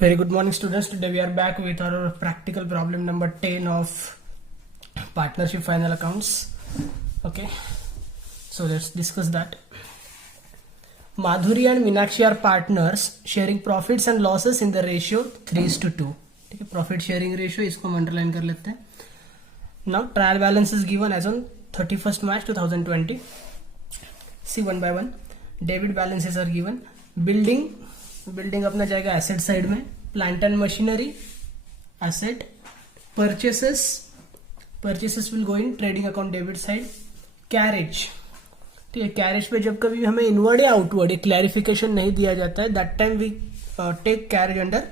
Very good morning, students. Today we are back with our practical problem number 10 of partnership final accounts. Okay, so let's discuss that. Madhuri and Meenakshi are partners sharing profits and losses in the ratio 3:2. ठीक है, profit sharing ratio इसको हम underline कर लेते हैं. Now trial balance is given as on 31st March 2020. See one by one. Debit balances are given. Building अपना जाएगा asset side में. Plant and machinery asset. Purchases will go in trading account debit side. Carriage, ठीक है, carriage पे जब कभी हमें inward या आउटवर्ड एक क्लैरिफिकेशन नहीं दिया जाता है, that time we take carriage under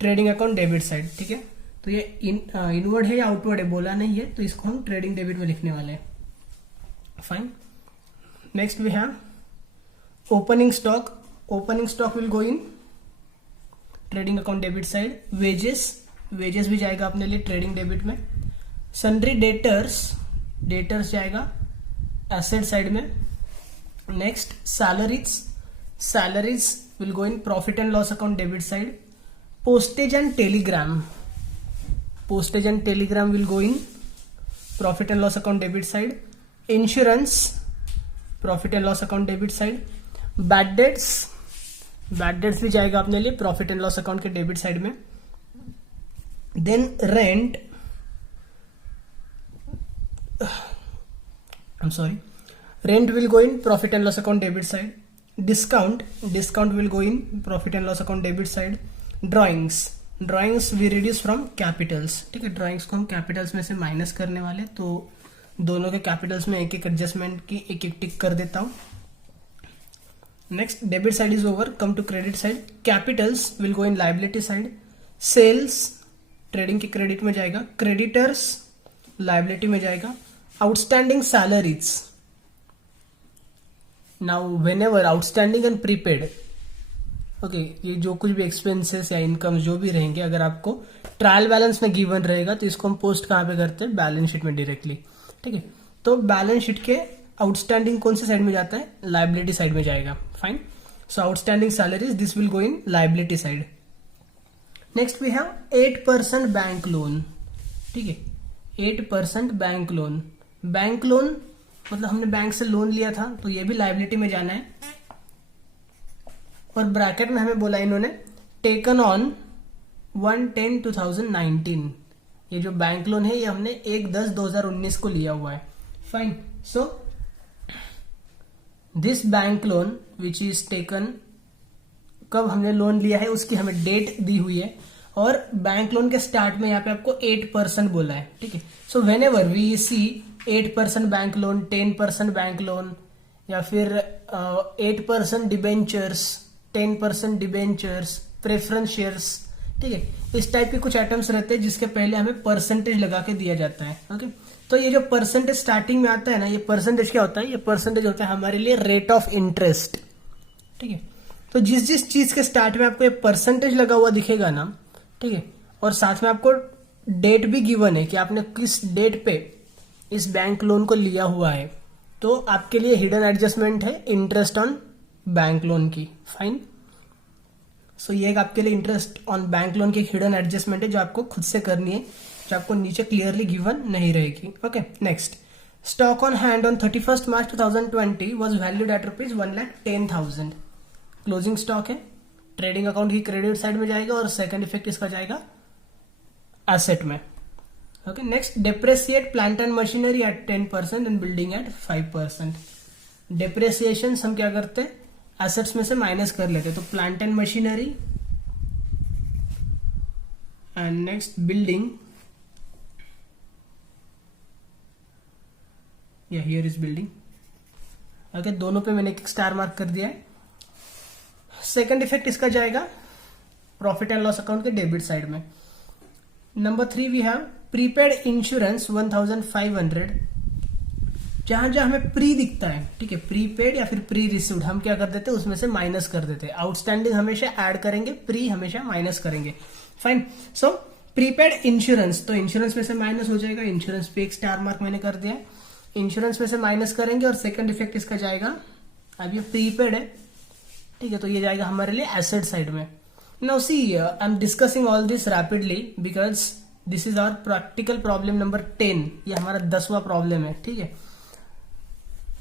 trading account debit side. ठीक है, तो ये इनवर्ड है या आउटवर्ड है बोला नहीं है, तो इसको हम ट्रेडिंग डेबिट में लिखने वाले हैं. Fine. Next we have opening stock. Opening stock will go in trading account debit side. Wages भी जाएगा अपने लिए ट्रेडिंग डेबिट में. सन्ड्री डेटर्स जाएगा एसेट साइड में. Next salaries will go in profit and loss account debit side. Postage and telegram will go in profit and loss account debit side. Insurance profit and loss account debit side. Bad debts भी जाएगा अपने लिए profit and loss account के debit side में. Then rent will go in profit and loss account debit side. Discount will go in profit and loss account debit side. Drawings we reduce from capitals. ठीक है, drawings को हम Capitals में से minus करने वाले, तो दोनों के कैपिटल्स में एक एक एडजस्टमेंट की एक एक टिक कर देता हूं. Next, debit side is over. Come to credit side. Capitals will go in liability side. Sales trading के क्रेडिट में जाएगा. क्रेडिटर्स लाइबिलिटी में जाएगा. Outstanding salaries. Now whenever outstanding and prepaid, okay, ये जो कुछ भी एक्सपेंसेस या इनकम जो भी रहेंगे, अगर आपको ट्रायल बैलेंस में गिवन रहेगा तो इसको हम पोस्ट कहां पे करते हैं? बैलेंस शीट में डायरेक्टली. ठीक है, तो बैलेंस शीट के आउटस्टैंडिंग कौन से साइड में जाता है? लाइबिलिटी साइड में जाएगा. Fine. So outstanding salaries this will go in liability side. Next we have 8% bank loan. ठीक है, 8% बैंक लोन. बैंक लोन मतलब हमने बैंक से लोन लिया था, तो ये भी लाइबिलिटी में जाना है. और ब्रैकेट में हमें बोला इन्होंने टेकन ऑन 1/10/2019. ये जो बैंक लोन है ये हमने 1/10/2019 को लिया हुआ है. Fine. So this bank loan which is taken, कब हमने लोन लिया है उसकी हमें डेट दी हुई है, और बैंक लोन के स्टार्ट में यहाँ पे आपको 8% बोला है. ठीक है, so whenever we see 8% bank loan, 10% bank loan, या फिर 8% डिबेंचर्स, 10% डिबेंचर्स, प्रेफरेंस शेयर्स, ठीक है, इस टाइप के कुछ आइटम्स रहते हैं जिसके पहले हमें परसेंटेज लगा के दिया जाता है. ओके, तो ये जो परसेंटेज स्टार्टिंग में आता है ना, ये परसेंटेज क्या होता है? ये परसेंटेज होता है हमारे लिए रेट ऑफ इंटरेस्ट. ठीक है, तो जिस चीज के स्टार्ट में आपको ये परसेंटेज लगा हुआ दिखेगा ना, ठीक है, और साथ में आपको डेट भी गिवन है कि आपने किस डेट पे इस बैंक लोन को लिया हुआ है, तो आपके लिए हिडन एडजस्टमेंट है इंटरेस्ट ऑन बैंक लोन की. फाइन. सो ये एक आपके लिए इंटरेस्ट ऑन बैंक लोन की हिडन एडजस्टमेंट है जो आपको खुद से करनी है, जो आपको नीचे क्लियरली गिवन नहीं रहेगी. Okay, next, stock on hand on 31st March 2020 was valued at ₹1,10,000. Closing stock है. ट्रेडिंग अकाउंट की क्रेडिट साइड में जाएगा, और सेकंड इफेक्ट इसका जाएगा एसेट में. Okay, next, depreciate plant and machinery at 10% and building at 5%. Depreciation हम क्या करते हैं? एसेट्स में से माइनस कर लेते हैं, तो plant and machinery and next building, या हियर इज बिल्डिंग. ओके, दोनों पे मैंने एक स्टार मार्क कर दिया है. सेकंड इफेक्ट इसका जाएगा प्रॉफिट एंड लॉस अकाउंट के डेबिट साइड में. Number 3 we have prepaid insurance 1,500. जहां जहां हमें प्री दिखता है, ठीक है, प्रीपेड या फिर प्री रिसीव्ड, हम क्या कर देते हैं? उसमें से माइनस कर देते हैं. आउटस्टैंडिंग हमेशा ऐड करेंगे, प्री हमेशा माइनस करेंगे. फाइन. सो प्रीपेड इंश्योरेंस, तो इंश्योरेंस में से माइनस हो जाएगा. इंश्योरेंस पे एक स्टार मार्क मैंने कर दिया. इंश्योरेंस में से माइनस करेंगे, और सेकंड इफेक्ट इसका जाएगा, अब ये प्रीपेड है, ठीक है, तो ये जाएगा हमारे लिए एसेट साइड में. Now see, I'm discussing all this rapidly because this is our practical problem number 10. ये हमारा 10वां प्रॉब्लम है, ठीक है.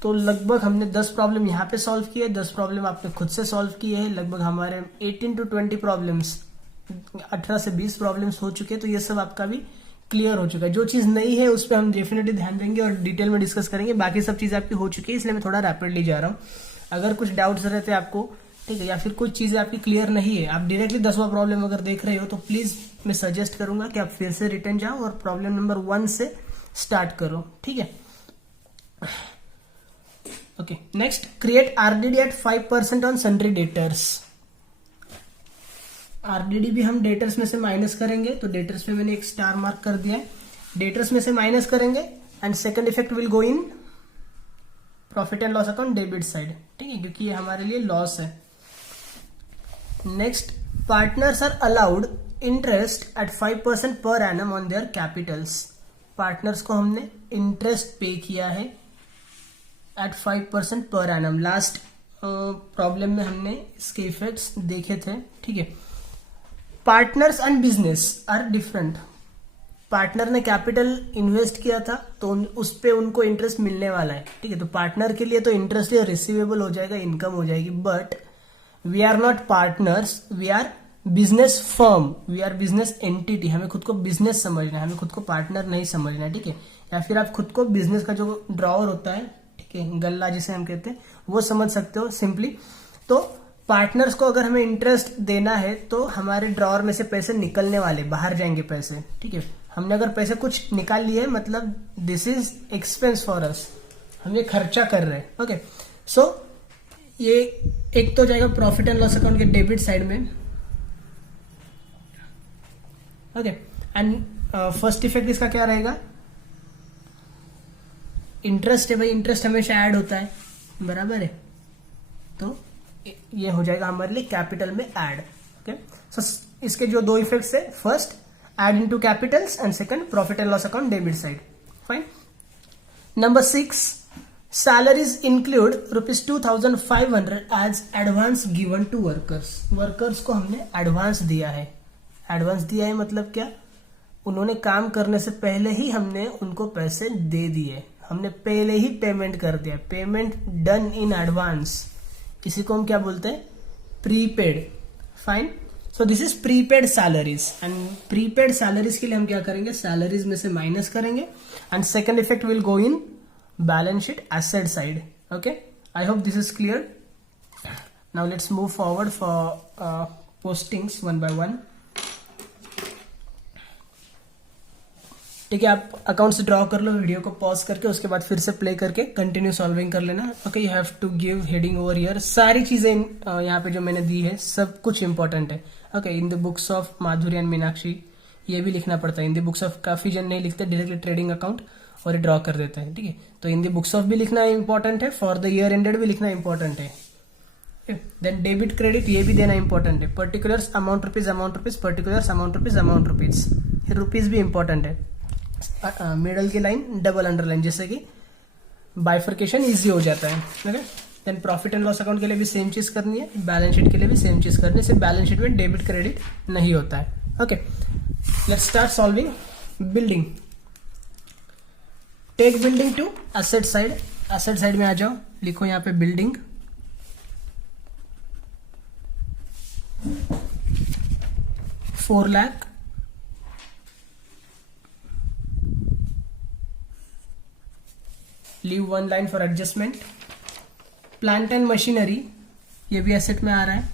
तो लगभग हमने 10 प्रॉब्लम यहाँ पे सॉल्व किए, 10 प्रॉब्लम आपने खुद से सॉल्व किए हैं. लगभग हमारे 18 to 20 प्रॉब्लम्स, 18 से 20 प्रॉब्लम्स हो चुके हैं. तो ये सब आपका भी क्लियर हो चुका है. जो चीज नहीं है उस पर हम डेफिनेटली ध्यान देंगे और डिटेल में डिस्कस करेंगे. बाकी सब चीज आपकी हो चुकी है, इसलिए मैं थोड़ा रैपिडली जा रहा हूँ. अगर कुछ डाउट्स रहते हैं आपको, ठीक है, या फिर कुछ चीजें आपकी क्लियर नहीं है, आप डायरेक्टली 10वां प्रॉब्लम अगर देख रहे हो तो प्लीज मैं सजेस्ट करूंगा कि आप फिर से रिटर्न जाओ और प्रॉब्लम नंबर 1 से स्टार्ट करो, ठीक है. Okay, next, create RDD at 5% on sundry debtors. RDD भी हम डेटर्स में से माइनस करेंगे, तो डेटर्स पे मैंने एक स्टार मार्क कर दिया है. डेटर्स में से माइनस करेंगे and second effect will go in profit and loss account debit side, ठीक है, क्योंकि ये हमारे लिए लॉस है. Next, partners are allowed interest at 5% पर annum on their capitals. Partners को हमने इंटरेस्ट पे किया है eight 5% per annum. Last problem में हमने इसके इफेक्ट्स देखे थे, ठीक है. Partners and business are different. Partner ने कैपिटल इन्वेस्ट किया था तो उस पे उनको इंटरेस्ट मिलने वाला है, ठीक है. तो पार्टनर के लिए तो इंटरेस्ट या रिसीवेबल हो जाएगा, इनकम हो जाएगी. But we are not partners, we are business firm, we are business entity. हमें खुद को बिजनेस समझना है, हमें खुद को पार्टनर नहीं समझना है, ठीक है. या फिर आप खुद को बिजनेस का जो ड्रॉवर होता है, ठीक है, गल्ला जिसे हम कहते हैं, वो समझ सकते हो सिंपली. तो पार्टनर्स को अगर हमें इंटरेस्ट देना है तो हमारे ड्रॉवर में से पैसे निकलने वाले, बाहर जाएंगे पैसे, ठीक है. हमने अगर पैसे कुछ निकाल लिए मतलब this is expense for us, हम ये खर्चा कर रहे हैं. ओके, सो ये एक तो जाएगा प्रॉफिट एंड लॉस अकाउंट के डेबिट साइड में. ओके, एंड फर्स्ट इफेक्ट इसका क्या रहेगा? इंटरेस्ट है भाई, इंटरेस्ट हमेशा ऐड होता है, बराबर है. तो ये हो जाएगा हमारे लिए कैपिटल में ऐड. ओके, सो इसके जो दो इफेक्ट्स है, first add into capitals and second profit and loss account debit side. Fine. Number 6, salaries include ₹2,500 as advance given to workers. Workers को हमने एडवांस दिया है. एडवांस दिया है मतलब क्या? उन्होंने काम करने से पहले ही हमने उनको पैसे दे दिए, हमने पहले ही पेमेंट कर दिया. पेमेंट डन इन एडवांस, इसी को हम क्या बोलते हैं? Prepaid. Fine. So this is prepaid salaries. And prepaid salaries के लिए हम क्या करेंगे? सैलरीज में से माइनस करेंगे and second effect will go in balance sheet asset side. Okay, I hope this is clear. Now let's move forward for postings one by one. ठीक है, आप अकाउंट से ड्रॉ कर लो, वीडियो को पॉज करके उसके बाद फिर से प्ले करके कंटिन्यू सॉल्विंग कर लेना. Okay, you have to give heading over here. सारी चीजें यहाँ पे जो मैंने दी है सब कुछ इंपॉर्टेंट है. Okay, in the books of Madhuri and Meenakshi ये भी लिखना पड़ता है. इन द बुक्स ऑफ काफी जन नहीं लिखते, डायरेक्टली ट्रेडिंग अकाउंट और ये ड्रॉ कर देते हैं, ठीक है. तो इन द बुक्स ऑफ भी लिखना इंपॉर्टेंट है, फॉर द ईयर एंडेड भी लिखना इंपॉर्टेंट है. देन डेबिट क्रेडिट ये भी देना इंपॉर्टेंट है. Particulars amount rupees, particulars amount rupees. Rupees भी इंपॉर्टेंट है. मिडल की लाइन डबल अंडरलाइन, जैसे कि बाइफर्केशन इजी हो जाता है. Okay, then profit and loss account के लिए भी सेम चीज करनी है, बैलेंस शीट के लिए भी सेम चीज करनी है. सिर्फ बैलेंस शीट में डेबिट क्रेडिट नहीं होता है. Okay, let's start solving. Building, take building to asset side. Asset side में आ जाओ, लिखो यहाँ पे building. $4 lakh. Leave 1 line for adjustment. Plant and machinery ये भी एसेट में आ रहा है.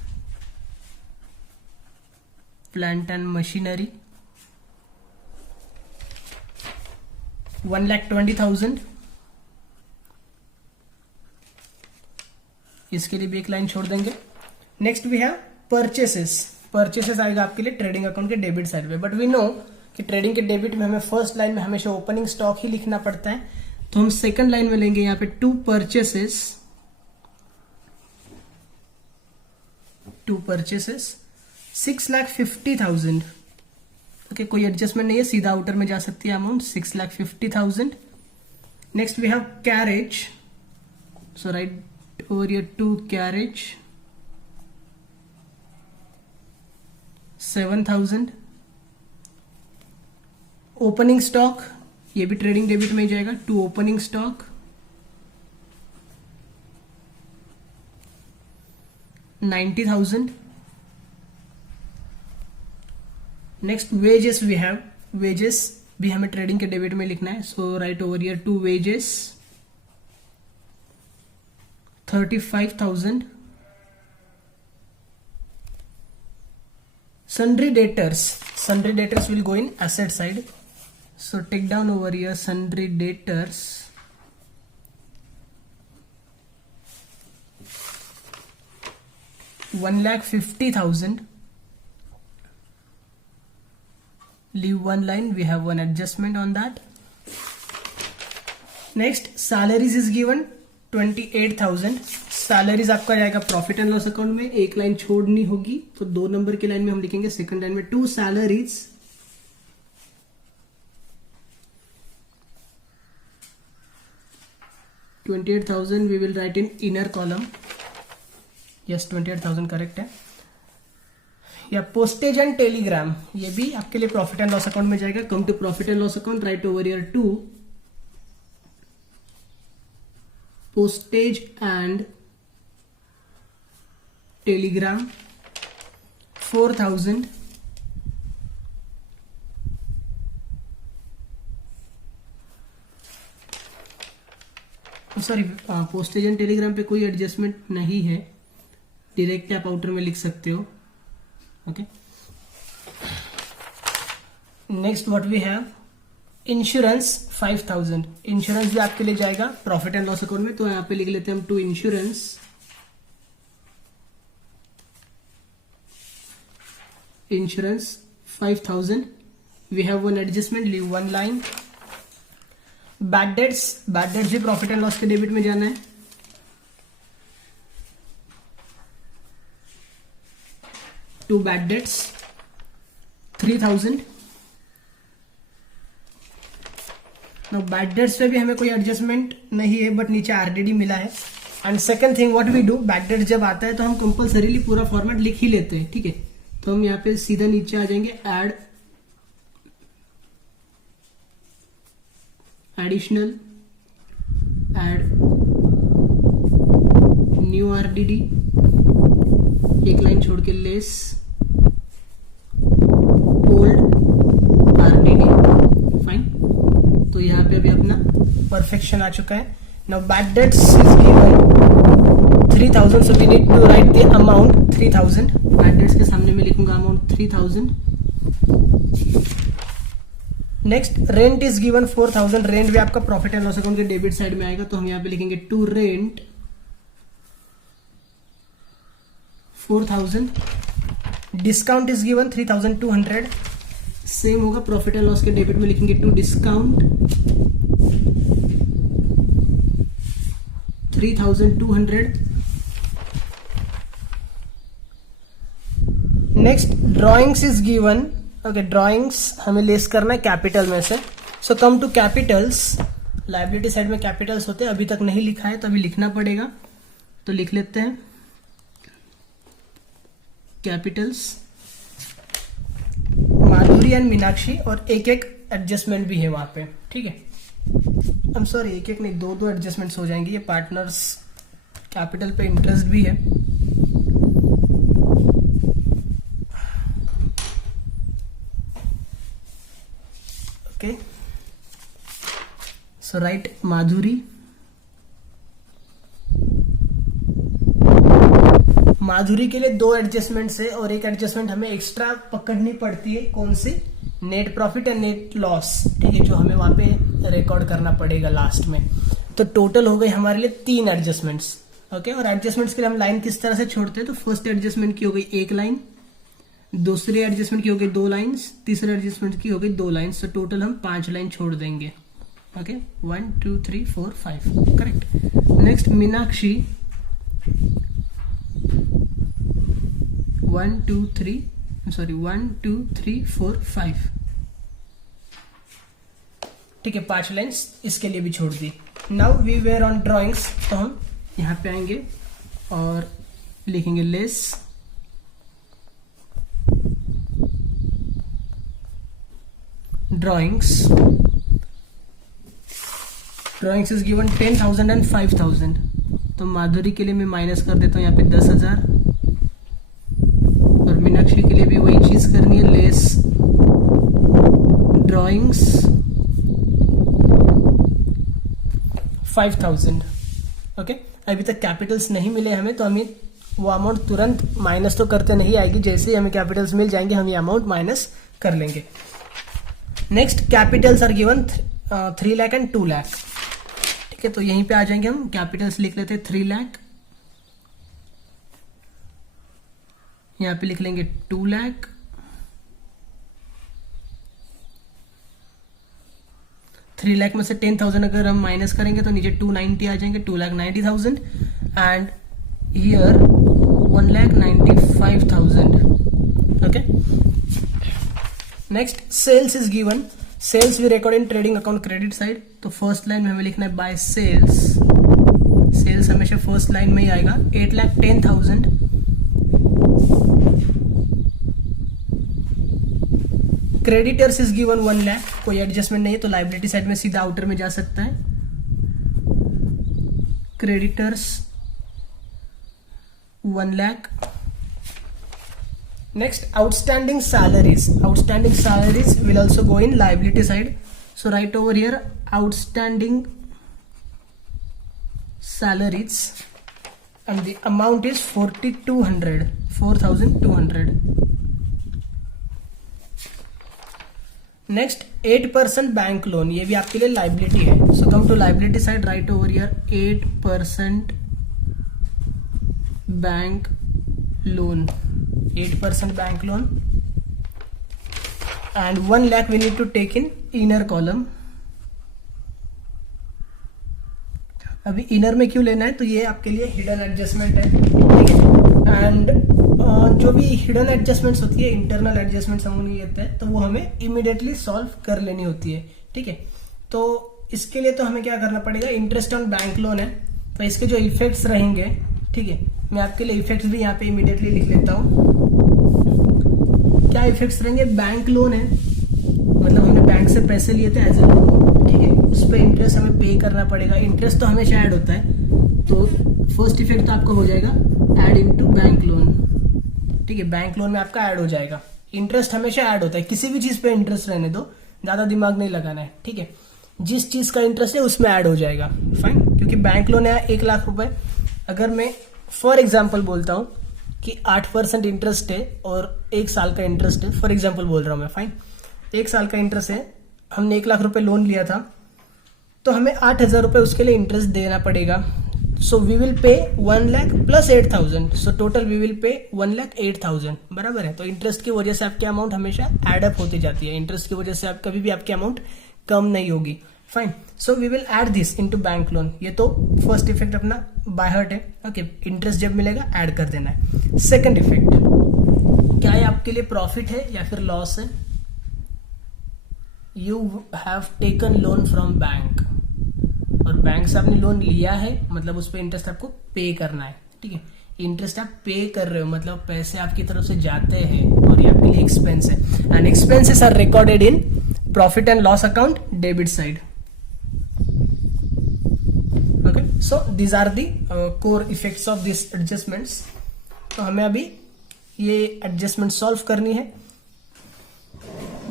Plant and machinery 1,20,000. इसके लिए भी एक लाइन छोड़ देंगे. Next we have purchases. Purchases आएगा आपके लिए ट्रेडिंग अकाउंट के डेबिट साइड पे. बट वी नो कि ट्रेडिंग के डेबिट में हमें फर्स्ट लाइन में हमेशा ओपनिंग स्टॉक ही लिखना पड़ता है. तो हम सेकंड लाइन में लेंगे यहाँ पे 2 परचेसेस. 2 परचेसेस 6,50,000. ओके, कोई एडजस्टमेंट नहीं है, सीधा आउटर में जा सकती है amount 6,50,000. Next we have carriage. So write over your 2 carriage. 7,000। Opening stock, ये भी ट्रेडिंग डेबिट में ही जाएगा, to opening stock 90,000। Next wages we have, wages भी हमें ट्रेडिंग के डेबिट में लिखना है, so write over here to wages 35,000। sundry debtors will go in asset side, so take down over here sundry debtors 1,50,000. Leave one line, we have one adjustment on that. Next salaries is given 28,000. Salaries आपका जाएगा profit and loss account में, एक line छोड़नी होगी, तो 2 number की line में हम लिखेंगे, सेकंड लाइन में to salaries 28,000 we will write in inner column, yes 28,000 correct है। या पोस्टेज एंड टेलीग्राम, ये भी आपके लिए प्रॉफिट एंड लॉस अकाउंट में जाएगा। Come to profit and loss account, right over here to postage and telegram 4,000। Sorry, postage and telegram पे कोई एडजस्टमेंट नहीं है, डायरेक्ट आप आउटर में लिख सकते हो। Okay, next what we have, insurance 5,000। Insurance भी आपके लिए जाएगा प्रॉफिट एंड लॉस अकाउंट में, तो यहां पे लिख लेते हैं हम to insurance insurance 5,000। We have one adjustment, leave one line. Bad debts भी प्रॉफिट एंड लॉस के डेबिट में जाना है, to bad debts 3,000। Bad debts पे भी हमें कोई एडजस्टमेंट नहीं है, बट नीचे आरडीडी मिला है। And second thing what we do, bad debts जब आता है तो हम कंपल्सरीली पूरा फॉर्मेट लिख ही लेते हैं, ठीक है। तो हम यहाँ पे सीधा नीचे आ जाएंगे, add additional, add new RDD, एक लाइन छोड़ के लेस ओल्ड आरडीडी, फाइन। तो यहाँ पे अभी अपना परफेक्शन आ चुका है। Now bad debts is given 3,000, so we need to write the amount 3,000। Bad debts के सामने में लिखूंगा amount 3,000। Next rent is given 4,000। Rent भी आपका प्रॉफिट एंड लॉस अकाउंट के डेबिट साइड में आएगा, तो हम यहाँ पे लिखेंगे to rent 4,000। Discount is given 3,200, same होगा, प्रॉफिट एंड लॉस के डेबिट में लिखेंगे to discount 3,200। Next drawings is given, okay drawings हमें लेस करना है कैपिटल में से, so come to capitals. Liability side में कैपिटल्स होते हैं, अभी तक नहीं लिखा है तो अभी लिखना पड़ेगा, तो लिख लेते हैं कैपिटल्स। माधुरी एंड मीनाक्षी, और एक एक एडजस्टमेंट भी है वहां पे, ठीक है। आई एम सॉरी, एक एक नहीं, दो एडजस्टमेंट्स हो जाएंगे। ये पार्टनर्स कैपिटल पे इंटरेस्ट भी है, ओके। सो राइट माधुरी, माधुरी के लिए 2 एडजस्टमेंट्स है, और एक एडजस्टमेंट हमें एक्स्ट्रा पकड़नी पड़ती है, कौन सी, net profit and net loss, ठीक है, जो हमें वहां पे रिकॉर्ड करना पड़ेगा लास्ट में। तो टोटल हो गए हमारे लिए 3 एडजस्टमेंट्स, ओके। और एडजस्टमेंट्स के लिए हम लाइन किस तरह से छोड़ते हैं, तो फर्स्ट एडजस्टमेंट की हो गई 1 लाइन, दूसरे एडजस्टमेंट की हो गई 2 लाइन्स, तीसरे एडजस्टमेंट की हो गई 2 लाइन्स, तो टोटल हम 5 लाइन छोड़ देंगे, ओके। 1 2 3 4 5, करेक्ट। नेक्स्ट मीनाक्षी 1 2 3 4 5, ठीक है, 5 लाइन्स इसके लिए भी छोड़ दी। Now we were on drawings, तो हम यहाँ पे आएंगे और लिखेंगे less drawings is given 10,000 and 5,000। तो माधुरी के लिए मैं माइनस कर देता हूँ यहाँ पे 10,000, और मीनाक्षी के लिए भी वही चीज करनी है, लेस ड्रॉइंग्स 5,000। ओके, अभी तक कैपिटल्स नहीं मिले हमें, तो हमें वो अमाउंट तुरंत माइनस तो करते नहीं आएगी, जैसे ही हमें कैपिटल्स मिल जाएंगे हम ये अमाउंट माइनस कर लेंगे। Next, capitals are given 3 lakh and 2 lakh. ठीक है, तो यहीं पे आ जाएंगे हम, कैपिटल्स लिख लेते हैं 3 लाख, यहां पे लिख लेंगे 2 लाख, थ्री लाख में से 10,000 अगर हम माइनस करेंगे तो नीचे 290 आ जाएंगे, 2,90,000 and here 1,95,000। Okay, next, sales is given, sales we record in trading account credit side. तो फर्स्ट लाइन में हमें लिखना है बाय सेल्स, सेल्स हमेशा फर्स्ट लाइन में ही आएगा, 8,10,000। क्रेडिटर्स इज गिवन 1 लाख, कोई एडजस्टमेंट नहीं है तो लाइबिलिटी साइड में सीधा आउटर में जा सकता है। Creditors 1 lakh. Next, outstanding salaries, outstanding salaries will also go in liability side, so write over here outstanding salaries and the amount is 4,200। Next, 8% bank loan, ये भी आपके लिए लाइबिलिटी है, so come to liability side, write over here 8% bank loan, 8% bank loan and 1 lakh we need to take in inner column. अभी inner में क्यों लेना है, तो ये आपके लिए हिडन एडजस्टमेंट है, ठीक है, एंड जो भी हिडन एडजस्टमेंट्स होती है, इंटरनल एडजस्टमेंट्स हम उन्हें कहते हैं, तो वो हमें इमीडिएटली सॉल्व कर लेनी होती है। ठीक है, तो इसके लिए तो हमें क्या करना पड़ेगा, इंटरेस्ट ऑन बैंक लोन है, तो इसके जो इफेक्ट्स रहेंगे, ठीक है, मैं आपके लिए इफेक्ट्स भी यहाँ पे इमीडिएटली लिख लेता हूँ। क्या इफेक्ट्स रहेंगे, बैंक लोन है, मतलब हमने बैंक से पैसे लिए थे एज ए लोन, ठीक है, उस पर इंटरेस्ट हमें पे करना पड़ेगा, इंटरेस्ट तो हमेशा ऐड होता है, तो फर्स्ट इफेक्ट तो आपको हो जाएगा ऐड इनटू बैंक लोन। ठीक है, बैंक लोन में आपका ऐड हो जाएगा, इंटरेस्ट हमेशा ऐड होता है, किसी भी चीज पे इंटरेस्ट रहने दो, ज्यादा दिमाग नहीं लगाना है। ठीक है, जिस चीज का इंटरेस्ट है उसमें ऐड हो जाएगा, फाइन, क्योंकि बैंक लोन है 1 लाख रुपए, अगर मैं फॉर एग्जाम्पल बोलता हूं कि 8% इंटरेस्ट है और 1 साल का इंटरेस्ट है, फॉर एग्जाम्पल बोल रहा हूं मैं, फाइन, 1 साल का इंटरेस्ट है, हमने 1 लाख रुपए लोन लिया था, तो हमें 8,000 रुपए उसके लिए इंटरेस्ट देना पड़ेगा, सो we will pay 1 lakh plus 8,000, so total we will pay 1,08,000, बराबर है। तो इंटरेस्ट की वजह से आपकी अमाउंट हमेशा एडअप होती जाती है, इंटरेस्ट की वजह से आप कभी भी आपकी अमाउंट कम नहीं होगी, fine, so we will add this into bank loan. ये तो फर्स्ट इफेक्ट अपना बाय हार्ट है, ओके, इंटरेस्ट जब मिलेगा ऐड कर देना है। सेकंड इफेक्ट, क्या है आपके लिए, प्रॉफिट है या फिर लॉस है, you have taken loan from bank, और बैंक से आपने लोन लिया है, मतलब उस पर इंटरेस्ट आपको पे करना है। ठीक है, इंटरेस्ट आप पे कर रहे हो, मतलब पैसे आपकी तरफ से जाते हैं, और ये आपके लिए एक्सपेंस है, and expenses are recorded in profit and loss account debit side. Okay, so these are the core effects of this adjustments. तो हमें अभी ये एडजस्टमेंट सॉल्व करनी है,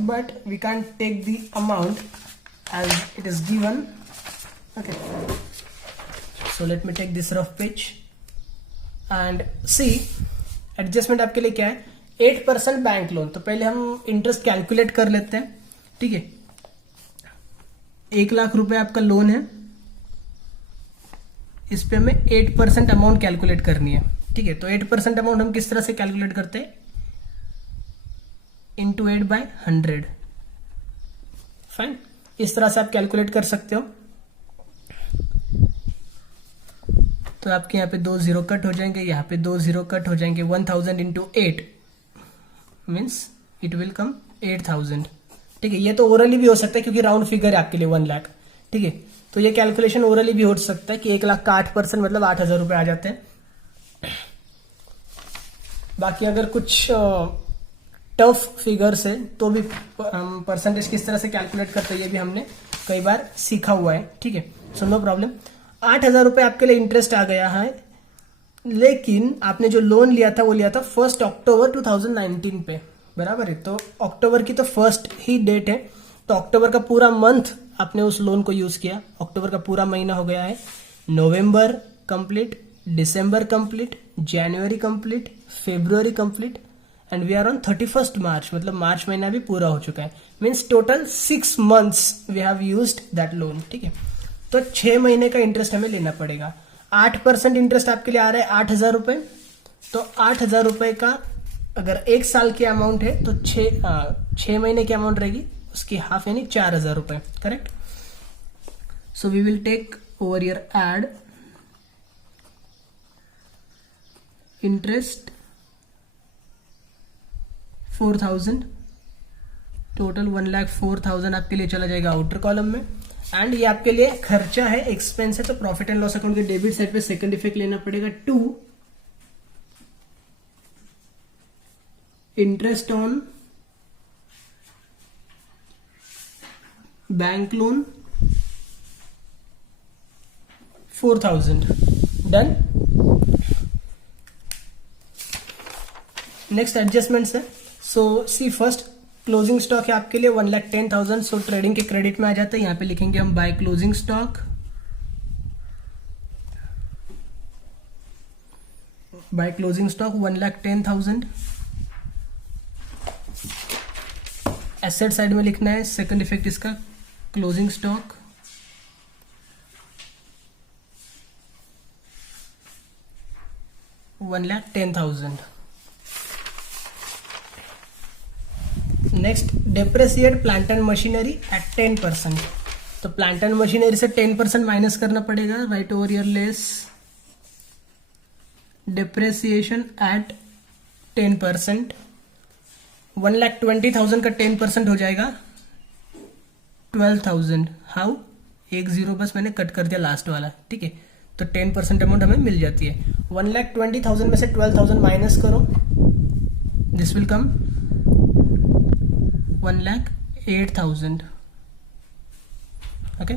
but we can't take the amount as it is given. Okay, so let me take this rough page and see adjustment आपके लिए क्या है, 8% बैंक लोन, तो पहले हम इंटरेस्ट कैलकुलेट कर लेते हैं। ठीक है, 1 लाख रुपए आपका लोन है, इस पे हमें 8% अमाउंट कैलकुलेट करनी है। ठीक है, तो 8% अमाउंट हम किस तरह से कैलकुलेट करते हैं, इंटू 8/100, फाइन, इस तरह से आप कैलकुलेट कर सकते हो। तो आपके यहाँ पे 2 0 कट हो जाएंगे, यहाँ पे 2 0 कट हो जाएंगे, 1000 into 8 means it will come 8000। ठीक है, ये तो ओरली भी हो सकता है क्योंकि राउंड फिगर है आपके लिए 1 लाख। ठीक है, तो ये कैलकुलेशन ओरली भी हो सकता है कि 1 लाख का 8% मतलब 8,000 रुपए आ जाते हैं। बाकी अगर कुछ टफ फिगर्स है तो भी हम परसेंटेज किस तरह से कैलकुलेट करते हैं ये भी हमने कई बार सीखा हुआ है, ठीक है। So no problem. 8,000 रुपये आपके लिए इंटरेस्ट आ गया है, लेकिन आपने जो लोन लिया था वो लिया था 1 अक्टूबर 2019 पे, बराबर है। तो अक्टूबर की तो फर्स्ट ही डेट है, तो अक्टूबर का पूरा मंथ आपने उस लोन को यूज किया। अक्टूबर का पूरा महीना हो गया है, नवंबर कंप्लीट, दिसंबर कंप्लीट, जनवरी कंप्लीट, फरवरी complete and we are on 31 March, मतलब मार्च महीना भी पूरा हो चुका है। Means total 6 months we have used that loan, ठीक है। तो 6 महीने का इंटरेस्ट हमें लेना पड़ेगा। 8% इंटरेस्ट आपके लिए आ रहा है 8,000 रुपये, तो 8,000 रुपये का अगर 1 साल की अमाउंट है तो 6 महीने की अमाउंट रहेगी उसकी हाफ, यानी 4,000 रुपये, correct. So we will take over here add interest 4,000, total 1,04,000 आपके लिए चला जाएगा आउटर कॉलम में। एंड ये आपके लिए खर्चा है, एक्सपेंस है, तो प्रॉफिट एंड लॉस अकाउंट के डेबिट साइड पे सेकंड इफेक्ट लेना पड़ेगा 2 interest on bank loan 4,000, done. Next adjustments है। सो सी फर्स्ट क्लोजिंग स्टॉक है आपके लिए 1,10,000, सो ट्रेडिंग के क्रेडिट में आ जाता है। यहां पे लिखेंगे हम by closing stock, by closing stock 1,10,000। Asset side में लिखना है सेकंड इफेक्ट इसका closing stock 1,10,000। Next depreciate plant and machinery at 10%, तो प्लांट एंड मशीनरी से 10% माइनस करना पड़ेगा। Right over your less depreciation at 10%, 1,20,000 का 10% हो जाएगा 12,000। हाउ, एक जीरो बस मैंने कट कर दिया लास्ट वाला, ठीक है। तो 10% अमाउंट हमें मिल जाती है। 1,20,000 में से 12,000 माइनस करो, this will come 1,08,000, okay.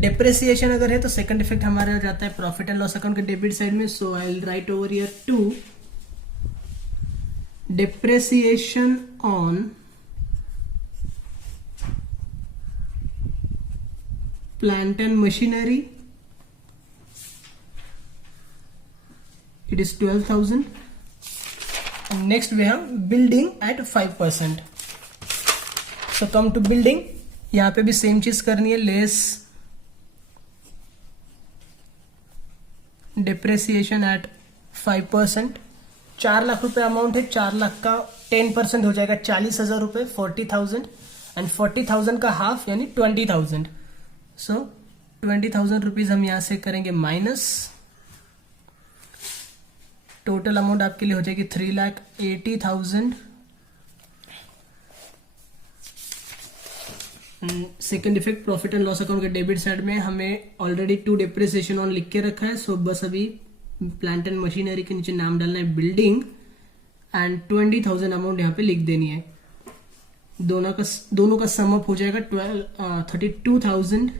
Depreciation अगर है तो सेकंड इफेक्ट हमारे जाता है प्रॉफिट एंड लॉस अकाउंट के डेबिट साइड में। So I will write over here 2 depreciation on plant and machinery, it is 12,000. And next we have building at 5%. So come to building, यहाँ पे भी same चीज करनी है, लेस डेप्रेसिएशन एट 5%। 4 लाख रुपए amount है, 4 लाख का 10% हो जाएगा 40,000 रुपए, 40,000, एंड 40,000 का हाफ यानी 20,000। सो 20,000 रुपीज हम यहां से करेंगे माइनस, टोटल अमाउंट आपके लिए हो जाएगी 3,80,000। Second effect profit and loss account के डेबिट साइड में हमें ऑलरेडी 2 डेप्रिसिएशन ऑन लिख के रखा है। सो बस अभी प्लांट एंड मशीनरी के नीचे नाम डालना है बिल्डिंग, एंड 20,000 अमाउंट यहाँ पे लिख देनी है। दोनों का सम अप हो जाएगा 32,000,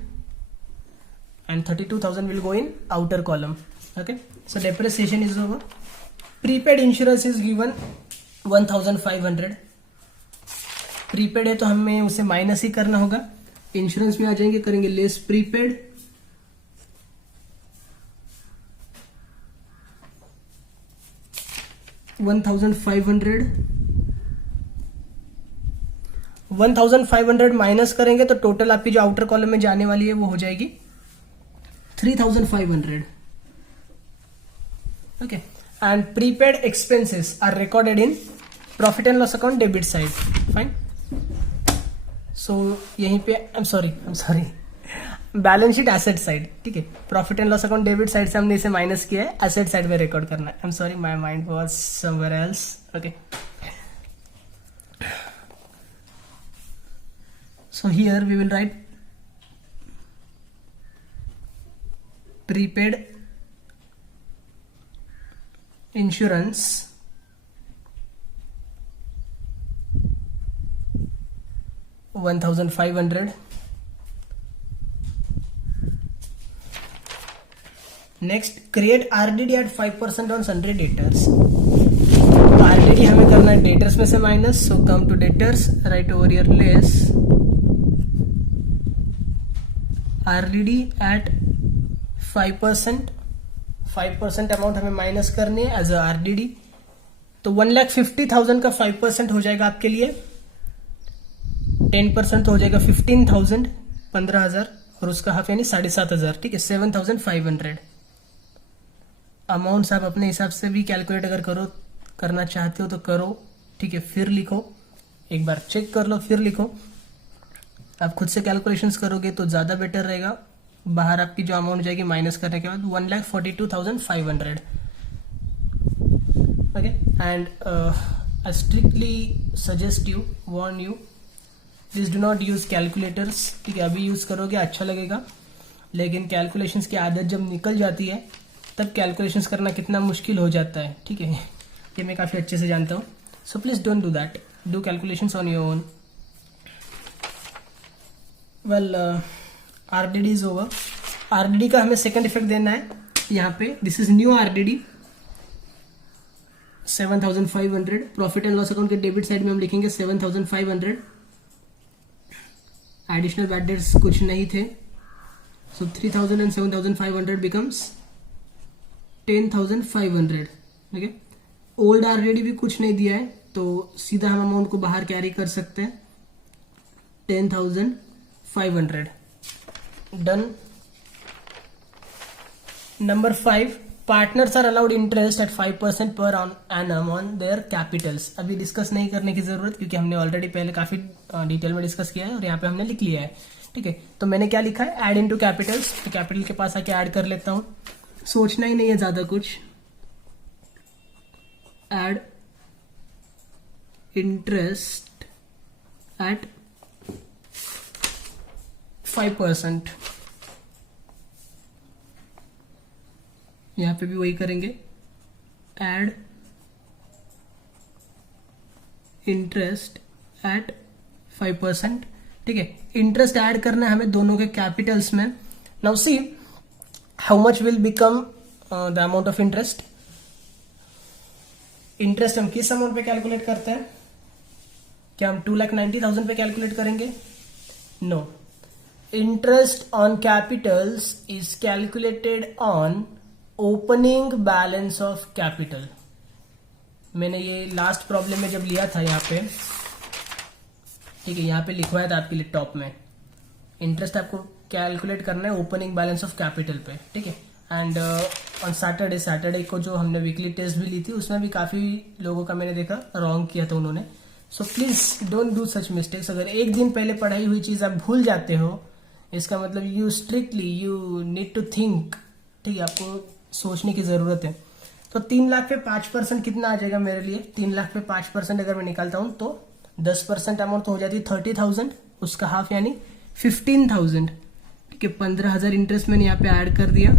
and 32,000 will go in outer column, okay. So depreciation is over. Prepaid insurance is given 1,500, prepaid है तो हमें उसे माइनस ही करना होगा। इंश्योरेंस में आ जाएंगे, करेंगे लेस प्रीपेड, $1,500 माइनस करेंगे तो टोटल आपकी जो आउटर कॉलम में जाने वाली है वो हो जाएगी 3,500, okay. And prepaid expenses are recorded in profit and loss account debit side, fine. So यहीं पे I am sorry balance sheet asset side, ठीक है। Profit and loss account debit side से हमने इसे माइनस किया है, एसेट साइड में रिकॉर्ड करना है। I am sorry, my mind was somewhere else, okay. So here we will write prepaid insurance 1500. Next create RDD at 5% on sundry debtors. RDD हमें करना है डेटर्स में से minus, so come to debtors, right over here less RDD at 5%. 5% amount हमें minus करनी है as a RDD. तो 1,50,000 का 5% हो जाएगा आपके लिए 10% तो हो जाएगा 15,000, 15,000, और उसका हाफ यानी 7,500. ठीक है, 7,500. अमाउंट्स आप अपने हिसाब से भी कैलकुलेट अगर करना चाहते हो तो करो. ठीक है, फिर लिखो, एक बार चेक कर लो फिर लिखो. आप खुद से कैलकुलेशंस करोगे तो ज़्यादा बेटर रहेगा. बाहर आपकी जो अमाउंट जाएगी माइनस करने के बाद 1,42,500. Okay, and I strictly suggest you, warn you, please do not use calculators. ठीक है, अभी यूज करोगे अच्छा लगेगा, लेकिन कैलकुलेशंस की आदत जब निकल जाती है तब कैलकुलेशंस करना कितना मुश्किल हो जाता है. ठीक है, ये मैं काफ़ी अच्छे से जानता हूँ. So please don't do that, do calculations on your own. Well, RDD is over. RDD का हमें सेकंड इफेक्ट देना है यहाँ पे. This is new RDD 7,500. Profit and loss account के डेबिट साइड में हम लिखेंगे 7,500. एडिशनल बैड डेट्स कुछ नहीं थे, सो 3,000 and 7,500 becomes 10,500. Okay, old RDD भी कुछ नहीं दिया है तो सीधा हम अमाउंट को बाहर कैरी कर सकते हैं. 10,500. Done. Number 5, partners are allowed interest at 5% पर एनम ऑन देयर कैपिटल्स. अभी डिस्कस नहीं करने की जरूरत, क्योंकि हमने ऑलरेडी पहले काफी डिटेल में डिस्कस किया है और यहाँ पे हमने लिख लिया है. ठीक है, तो मैंने क्या लिखा है, ऐड इनटू कैपिटल्स. तो कैपिटल के पास आके ऐड कर लेता हूँ, सोचना ही नहीं है ज्यादा कुछ. Add interest at 5%. यहां पे भी वही करेंगे, ऐड इंटरेस्ट एट 5%. ठीक है, इंटरेस्ट ऐड करना है हमें दोनों के कैपिटल्स में. Now see how much will become the amount of interest. Interest हम किस अमाउंट पे कैलकुलेट करते हैं? क्या हम 2,90,000 पे कैलकुलेट करेंगे? No. Interest on capitals is calculated on opening balance of capital. मैंने ये लास्ट प्रॉब्लम में जब लिया था यहाँ पे, ठीक है, यहाँ पे लिखवाया था आपके लिए टॉप में. इंटरेस्ट आपको कैलकुलेट करना है ओपनिंग बैलेंस ऑफ कैपिटल पे. ठीक है, एंड ऑन सैटरडे को जो हमने वीकली टेस्ट भी ली थी उसमें भी काफी लोगों का मैंने देखा रॉन्ग किया था उन्होंने. So please don't do such mistakes. अगर एक दिन पहले पढ़ाई हुई चीज आप भूल जाते हो, इसका मतलब you strictly you need to think. ठीक है, आपको सोचने की जरूरत है. तो 3 लाख पे 5% कितना आ जाएगा मेरे लिए? 3 लाख पे 5% अगर मैं निकालता हूं तो 10% अमाउंट तो हो जाती है 30,000, उसका हाफ यानी 15,000. ठीक है, 15,000 इंटरेस्ट मैंने यहाँ पे ऐड कर दिया.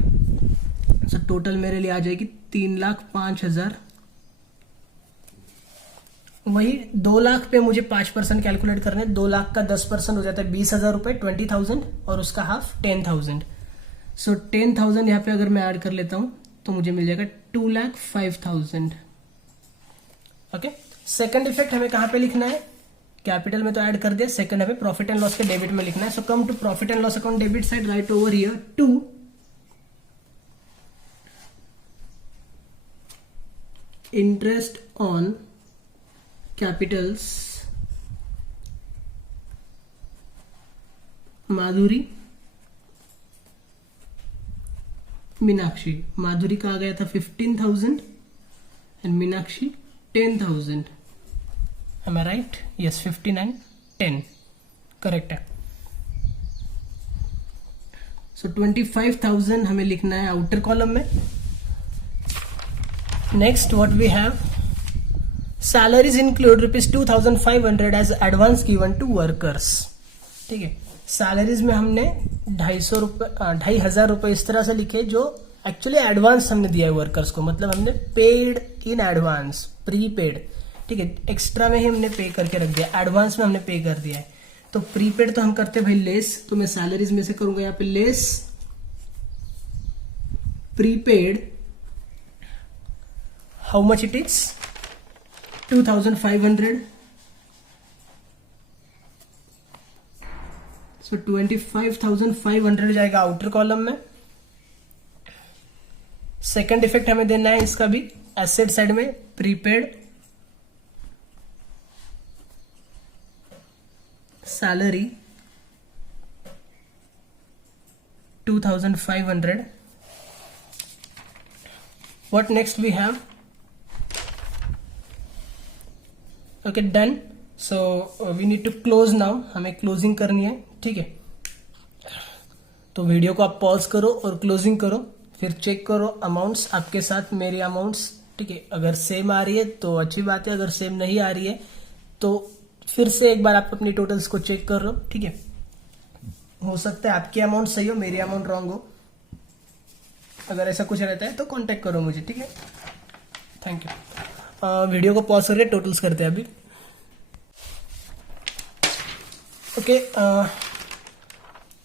सो टोटल मेरे लिए आ जाएगी 3,05,000. वही 2 लाख पे मुझे 5% कैलकुलेट करने. 2 लाख का 10% हो जाता है 20,000 रुपए, 20,000, और उसका हाफ 10,000. सो 10,000 यहाँ पे अगर मैं ऐड कर लेता हूं तो मुझे मिल जाएगा 2,05,000. ओके, सेकंड इफेक्ट हमें कहां पे लिखना है? कैपिटल में तो ऐड कर दिया. सेकंड हमें प्रॉफिट एंड लॉस के डेबिट में लिखना है. So come to profit and loss account debit side, write over here 2. Interest on capitals Madhuri, Meenakshi. Madhuri का आ गया था 15,000 एंड Meenakshi 10,000. Am I right? Yes, 59, 10. Correct है. सो 25,000 हमें लिखना है आउटर कॉलम में. Next what we have, salaries include ₹2,500 as advance given to workers. ठीक है, सैलरीज में हमने 2,500 रुपए इस तरह से लिखे जो एक्चुअली एडवांस हमने दिया है वर्कर्स को. मतलब हमने paid in advance, pre paid. ठीक है, एक्स्ट्रा में ही हमने पे करके रख दिया, एडवांस में हमने पे कर दिया है. तो प्रीपेड तो हम करते हैं भाई लेस, तो मैं सैलरीज में से करूंगा यहाँ पे less prepaid, how much it is 2500, सो 25,500 जाएगा आउटर कॉलम में। सेकंड इफेक्ट हमें देना है इसका भी एसेट साइड में, prepaid salary 2500. What next we have? Okay, done. So we need to close now. हमें क्लोजिंग करनी है, ठीक है। तो वीडियो को आप पॉज करो और क्लोजिंग करो, फिर चेक करो अमाउंट्स आपके साथ मेरी अमाउंट्स, ठीक है। अगर सेम आ रही है तो अच्छी बात है, अगर सेम नहीं आ रही है तो फिर से एक बार आप अपनी टोटल्स को चेक कर लो, ठीक है। हो सकता है आपकी अमाउंट सही हो, मेरी अमाउंट रॉन्ग हो। अगर ऐसा कुछ रहता है तो कांटेक्ट करो मुझे, ठीक है। Thank you. वीडियो को पॉज करके टोटल्स करते हैं अभी। ओके,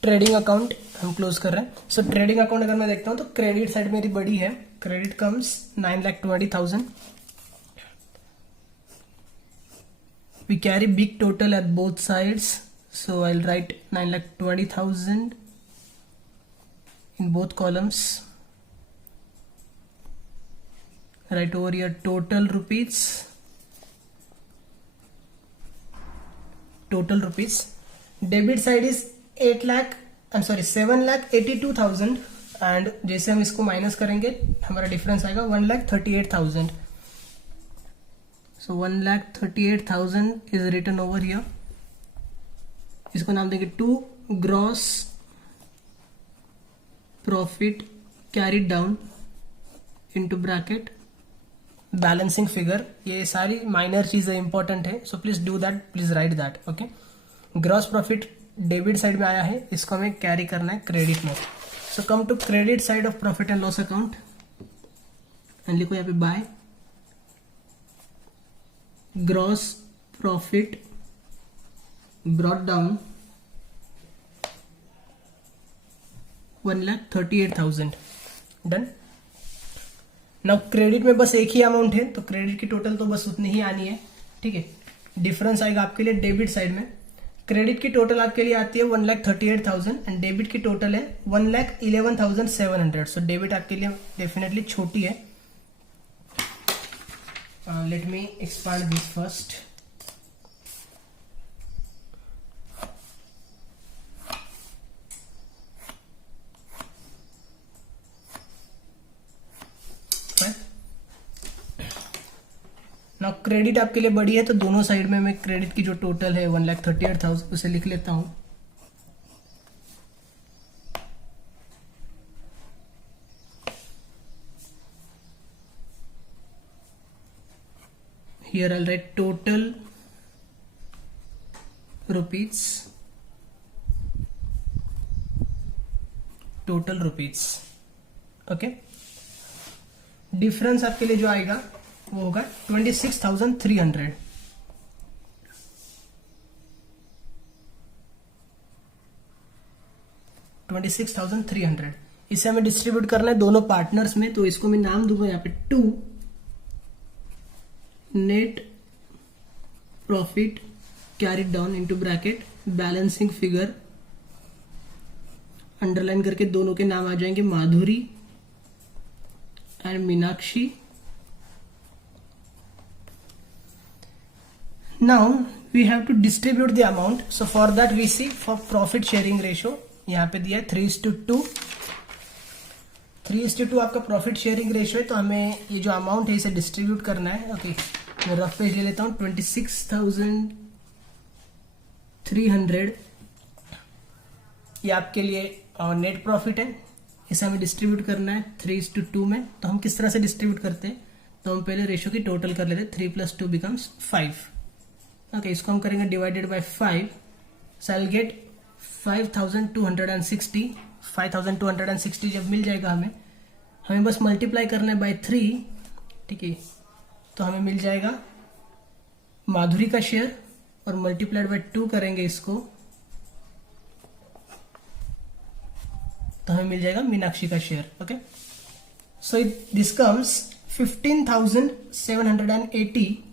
ट्रेडिंग अकाउंट हम क्लोज कर रहे हैं। सो ट्रेडिंग अकाउंट अगर मैं देखता हूं तो क्रेडिट साइड मेरी बड़ी है, credit comes 9,20,000। We carry big total at both sides, so I'll write 9,20,000 in both columns. Right over here total rupees, debit side is 7,82,000 and जैसे हम इसको माइनस करेंगे हमारा डिफरेंस आएगा 1,38,000. So 1,38,000 is written over here. इसको नाम देंगे to gross profit carried down into bracket balancing figure. ये सारी माइनर चीजें इंपॉर्टेंट है, so please do that, please write that. Okay, gross profit debit side में आया है, इसको हमें कैरी करना है क्रेडिट में। So come to credit side of profit and loss account and लिखो यहाँ पे by gross profit brought down 1,38,000. Done. Now credit में बस एक ही अमाउंट है, तो क्रेडिट की टोटल तो बस उतनी ही आनी है, ठीक है। डिफरेंस आएगा आपके लिए डेबिट साइड में। क्रेडिट की टोटल आपके लिए आती है 1,38,000 एंड डेबिट की टोटल है 1,11,700. सो डेबिट आपके लिए डेफिनेटली छोटी है। Let me expand this first. Now credit आपके लिए बड़ी है, तो दोनों साइड में मैं क्रेडिट की जो टोटल है 1,38,000 उसे लिख लेता हूं। Here I'll write total rupees, okay। Difference आपके लिए जो आएगा वो होगा 26,300। इसे हमें डिस्ट्रीब्यूट करना है दोनों पार्टनर्स में, तो इसको मैं नाम दूंगा यहाँ पे to net profit carried down into bracket balancing figure. Underline करके दोनों के नाम आ जाएंगे Madhuri and Meenakshi. Now we have to distribute the amount, so for that we see for profit sharing ratio यहाँ पे दिया है 3:2। 3:2 आपका प्रॉफिट शेयरिंग रेशियो है, तो हमें ये जो अमाउंट है इसे डिस्ट्रीब्यूट करना है। ओके, मैं रफ पेज ले लेता हूं। 26,300 ये आपके लिए नेट प्रॉफिट है, इसे हमें डिस्ट्रीब्यूट करना है 3:2 में। तो हम किस तरह से डिस्ट्रीब्यूट करते हैं, तो हम पहले रेशियो की टोटल कर लेते हैं। 3 + 2 becomes 5। ओके, इसको हम करेंगे divided by 5, so I will gate 5,260। 5,260 जब मिल जाएगा हमें बस मल्टीप्लाई करना है बाय 3, ठीक है। तो हमें मिल जाएगा माधुरी का शेयर और मल्टीप्लाइड बाय 2 करेंगे इसको तो हमें मिल जाएगा मीनाक्षी का share. Okay, so this comes 15,780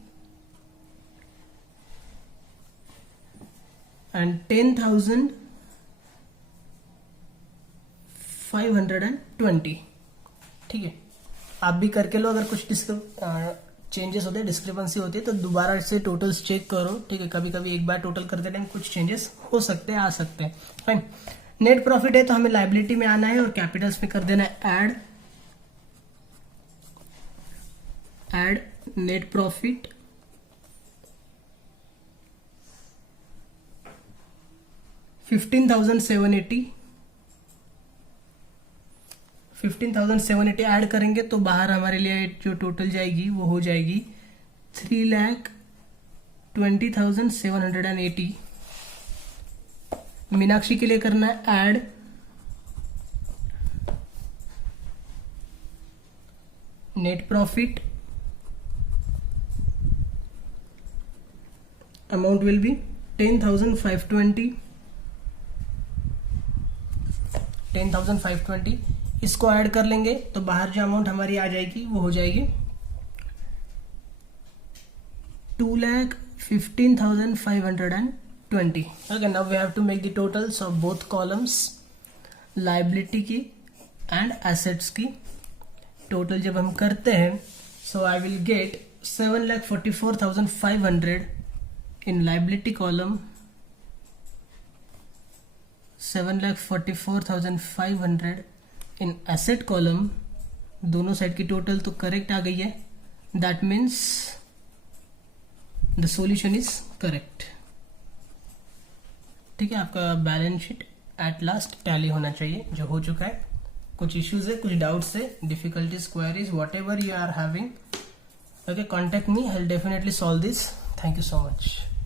and 10,520. ठीक है, आप भी करके लो. अगर कुछ चेंजेस होते हैं, डिस्क्रिपेंसी होती है, तो दोबारा से टोटल्स चेक करो. ठीक है, कभी कभी एक बार टोटल करते टाइम कुछ चेंजेस हो सकते हैं, आ सकते हैं. फाइन. नेट प्रॉफिट है तो हमें लाइबिलिटी में आना है और कैपिटल्स में कर देना है ऐड नेट प्रॉफिट. $15,780 ऐड करेंगे तो बाहर हमारे लिए जो टोटल जाएगी वो हो जाएगी 3,20,780. मीनाक्षी के लिए करना है add net profit. Amount will be 10,520. इसको ऐड कर लेंगे तो बाहर जो अमाउंट हमारी आ जाएगी वो हो जाएगी 2,15,520. Okay, now we have to make the totals of both columns, liability की एंड एसेट्स की. टोटल जब हम करते हैं, so I will get 7,44,500 in liability column, 7,44,500 in asset column. दोनों साइड की टोटल तो करेक्ट आ गई है. That means the solution is correct. ठीक है, आपका balance sheet at last tally होना चाहिए, जो हो चुका है. कुछ इश्यूज है, कुछ डाउट्स है, difficulties, queries, whatever you are having, okay, contact me. I will definitely solve this. Thank you so much.